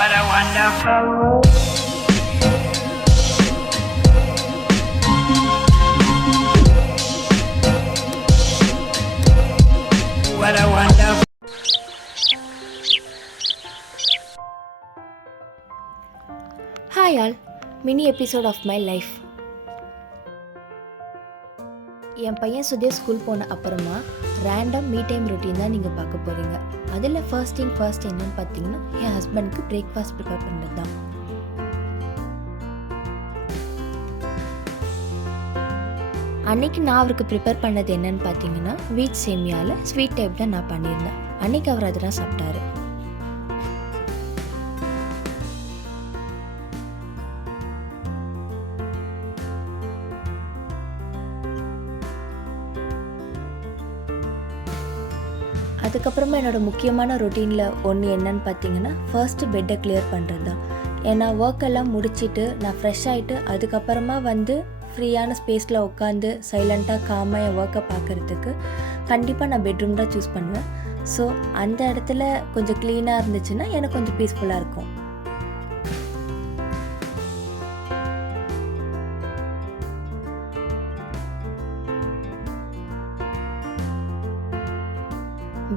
What a wonderful world. What a wonderful. Hi all, mini episode of my life. என் பையன் Sudesh school போன அப்புறமா random me time routine தான் நீங்கள் பார்க்க போகிறீங்க. அதில் ஃபர்ஸ்ட் என்னன்னு பார்த்தீங்கன்னா என் ஹஸ்பண்டுக்கு பிரேக்ஃபாஸ்ட் ப்ரிப்பேர் பண்ணுறது தான். அன்றைக்கி நான் அவருக்கு ப்ரிப்பேர் பண்ணது என்னன்னு பார்த்தீங்கன்னா வீட் சேமியாவில் ஸ்வீட் டைப் தான் நான் பண்ணியிருந்தேன். அன்றைக்கி அவர் அதெல்லாம் சாப்பிட்டாரு. அதுக்கப்புறமா என்னோடய முக்கியமான ரொட்டீனில் ஒன்று என்னன்னு பார்த்தீங்கன்னா ஃபர்ஸ்ட்டு பெட்டை கிளியர் பண்ணுறது தான். ஏன்னா ஒர்க் எல்லாம் முடிச்சுட்டு நான் ஃப்ரெஷ் ஆகிட்டு அதுக்கப்புறமா வந்து ஃப்ரீயான ஸ்பேஸில் உட்காந்து சைலண்ட்டாக காமாக என் ஒர்க்கை பார்க்குறதுக்கு கண்டிப்பாக நான் பெட்ரூம் தான் சூஸ் பண்ணுவேன். ஸோ அந்த இடத்துல கொஞ்சம் க்ளீனாக இருந்துச்சுன்னா எனக்கு கொஞ்சம் பீஸ்ஃபுல்லாக இருக்கும்.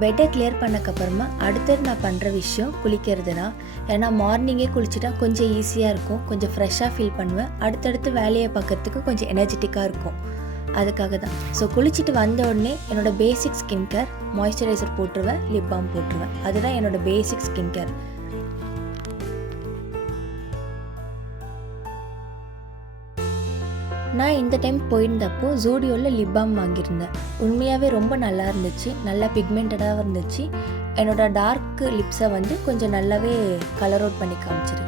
பெட்டை கிளியர் பண்ணக்கப்புறமா அடுத்தது நான் பண்ணுற விஷயம் குளிக்கிறது தான். ஏன்னா மார்னிங்கே குளிச்சுட்டா கொஞ்சம் ஈஸியாக இருக்கும், கொஞ்சம் ஃப்ரெஷ்ஷாக ஃபீல் பண்ணுவேன், அடுத்தடுத்து வேலையை பார்க்கறதுக்கு கொஞ்சம் எனர்ஜெட்டிக்காக இருக்கும். அதுக்காக தான். ஸோ குளிச்சுட்டு வந்த உடனே என்னோடய பேசிக் ஸ்கின் கேர் மாய்ஸ்சரைசர் போட்டுருவேன், லிப் பாம் போட்டுருவேன். அதுதான் என்னோடய பேசிக் ஸ்கின் கேர். நான் இந்த டைம் போயிருந்தப்போ ஜூடியோவில் லிப் பாம் வாங்கியிருந்தேன். உண்மையாகவே ரொம்ப நல்லா இருந்துச்சு, நல்லா பிக்மெண்டடாக இருந்துச்சு. என்னோடய டார்க் லிப்ஸை வந்து கொஞ்சம் நல்லாவே கலர் அவுட் பண்ணி காமிச்சிரு.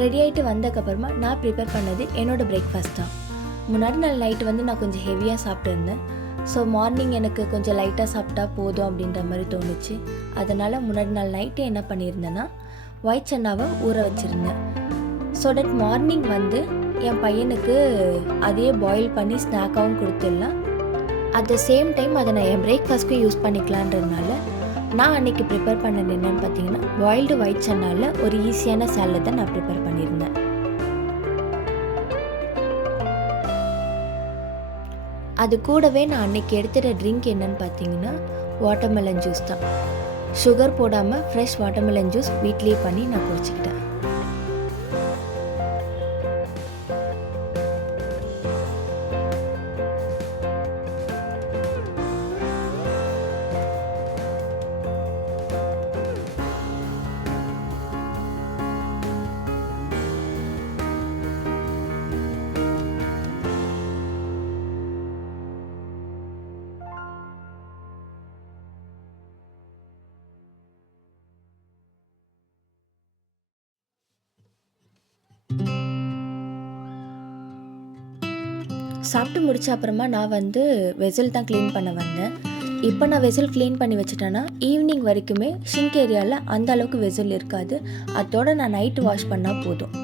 ரெடி ஆகிட்டு வந்ததுக்கப்புறமா நான் ப்ரிப்பேர் பண்ணது என்னோடய பிரேக்ஃபாஸ்ட் தான். முன்னாடி நாள் நைட்டு வந்து நான் கொஞ்சம் ஹெவியாக சாப்பிட்டுருந்தேன். ஸோ மார்னிங் எனக்கு கொஞ்சம் லைட்டாக சாப்பிட்டா போதும் அப்படின்ற மாதிரி தோணுச்சு. அதனால் முன்னாடி நாள் நைட்டு என்ன பண்ணியிருந்தேன்னா ஒயிட் சன்னாவை ஊற வச்சுருந்தேன். ஸோ தட் மார்னிங் வந்து என் பையனுக்கு அதையே பாயில் பண்ணி ஸ்நாக்காகவும் கொடுத்துடலாம். அட் த சேம் டைம் அதை நான் என் பிரேக்ஃபாஸ்ட்க்கும் யூஸ் பண்ணிக்கலான்றதுனால நான் அன்றைக்கி ப்ரிப்பேர் பண்ணது என்னென்னு பார்த்தீங்கன்னா பாயில்டு ஒயிட் சன்னாவில் ஒரு ஈஸியான சாலட் தான் நான் ப்ரிப்பேர் பண்ணியிருந்தேன். அது கூடவே நான் அன்றைக்கி எடுத்துகிற ட்ரிங்க் என்னென்னு பார்த்தீங்கன்னா வாட்டர்மெலன் ஜூஸ் தான். சுகர் போடாமல் ஃப்ரெஷ் வாட்டர்மெலன் ஜூஸ் வீட்லேயே பண்ணி நான் குடிச்சிக்கிட்டேன். சாப்பிட்டு முடிச்ச அப்புறமா நான் வந்து வெசல் தான் க்ளீன் பண்ண வந்தேன். இப்போ நான் வெசல் க்ளீன் பண்ணி வச்சுட்டேன்னா ஈவினிங் வரைக்குமே ஷிங்க் ஏரியாவில் அந்த அளவுக்கு வெசல் இருக்காது. அதோடு நான் நைட்டு வாஷ் பண்ணால் போதும்.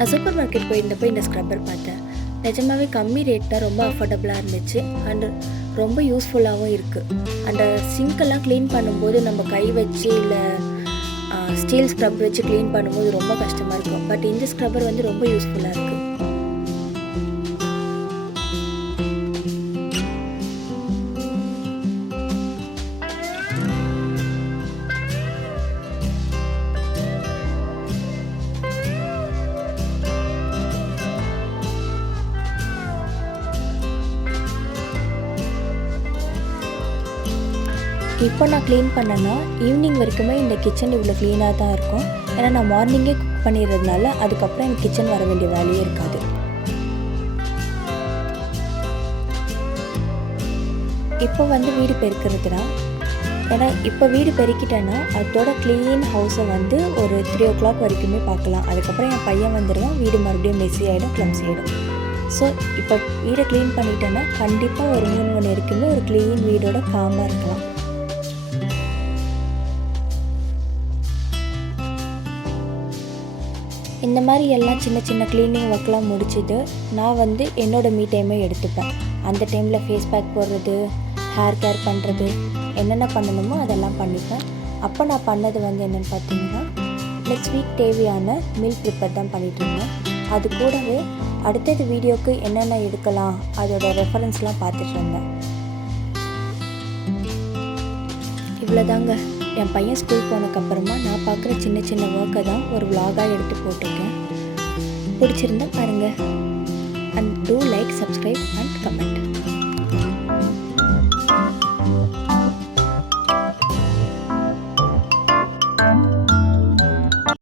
நான் சூப்பர் மார்க்கெட் போயிருந்தப்போ இந்த ஸ்க்ரப்பர் பார்த்தேன். நிஜமாகவே கம்மி ரேட்டில் ரொம்ப அஃபோர்டபுளாக இருந்துச்சு அண்டு ரொம்ப யூஸ்ஃபுல்லாகவும் இருக்குது. அந்த சிங்க்கெல்லாம் க்ளீன் பண்ணும்போது நம்ம கை வச்சு இல்லை ஸ்டீல் ஸ்க்ரப் வச்சு க்ளீன் பண்ணும்போது ரொம்ப கஷ்டமாக இருக்கும். பட் இந்த ஸ்க்ரப்பர் வந்து ரொம்ப யூஸ்ஃபுல்லாக இருக்குது. இப்போ நான் க்ளீன் பண்ணேன்னா ஈவினிங் வரைக்குமே இந்த கிச்சன் இவ்வளோ க்ளீனாக தான் இருக்கும். ஏன்னா நான் மார்னிங்கே குக் பண்ணிடுறதுனால அதுக்கப்புறம் எனக்கு கிச்சன் வர வேண்டிய வேலையே இருக்காது. இப்போ வந்து வீடு பெருக்கிறது தான். ஏன்னா இப்போ வீடு பெருக்கிட்டேன்னா அதோட க்ளீன் ஹவுஸை வந்து ஒரு 3 o'clock வரைக்குமே பார்க்கலாம். அதுக்கப்புறம் என் பையன் வந்துடுவான், வீடு மறுபடியும் மெஸ்ஸி ஆகிடும், கிளம்ஸி ஆகிடும். ஸோ இப்போ வீடை க்ளீன் பண்ணிட்டேன்னா கண்டிப்பாக ஒரு 3 மணி வரைக்குமே ஒரு க்ளீன் வீடோட காமாக இருக்கலாம். இந்த மாதிரி எல்லாம் சின்ன சின்ன க்ளீனிங் ஒர்க்லாம் முடிச்சுட்டு நான் வந்து என்னோடய மீ டைமே எடுத்துப்பேன். அந்த டைமில் ஃபேஸ் பேக் போடுறது, ஹேர் கேர் பண்ணுறது, என்னென்ன பண்ணணுமோ அதெல்லாம் பண்ணிப்பேன். அப்போ நான் பண்ணது வந்து என்னென்னு பார்த்தீங்கன்னா, நெக்ஸ்ட் வீக் தேவையான மீல் ப்ரிப்பேர் தான் பண்ணிகிட்டு இருந்தேன். அது கூடவே அடுத்தது வீடியோவுக்கு என்னென்ன எடுக்கலாம் அதோட ரெஃபரன்ஸ்லாம் பார்த்துட்டு இருந்தேன். இவ்வளோதாங்க. என் பையன் ஸ்கூல் போனதுக்கப்புறமா நான் பார்க்குற சின்ன சின்ன ஒர்க்கை தான் ஒரு vlog-ஆக எடுத்து போட்டிருக்கேன். பிடிச்சிருந்தா பாருங்கள். And do like, subscribe and comment.